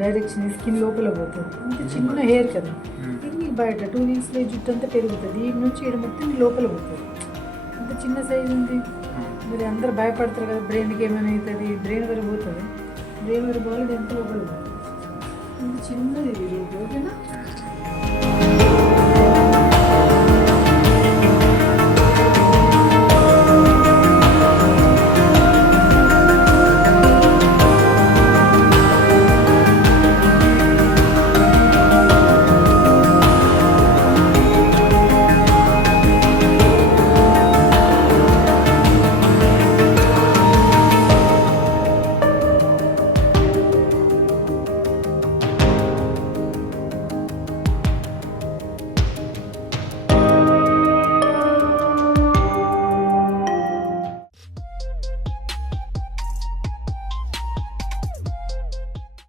Direction skin లోపల పోతుంది. అంత చిన్న హెయిర్ కదా, ఇది బయట 2 వీక్స్లో జుట్టు అంతా పెరుగుతుంది. ఈ నుంచి ఇక్కడ మొత్తం లోపల పోతుంది. అంత చిన్న సైజు ఉంది. మరి అందరూ భయపడతారు కదా, బ్రెయిన్కి ఏమైనా అవుతుంది, బ్రెయిన్ వరకు పోతుంది. బ్రెయిన్ వరకు పోలేదు, ఎంత లోపల పోతుంది. ఇంత చిన్నది ఇది, ఓకేనా?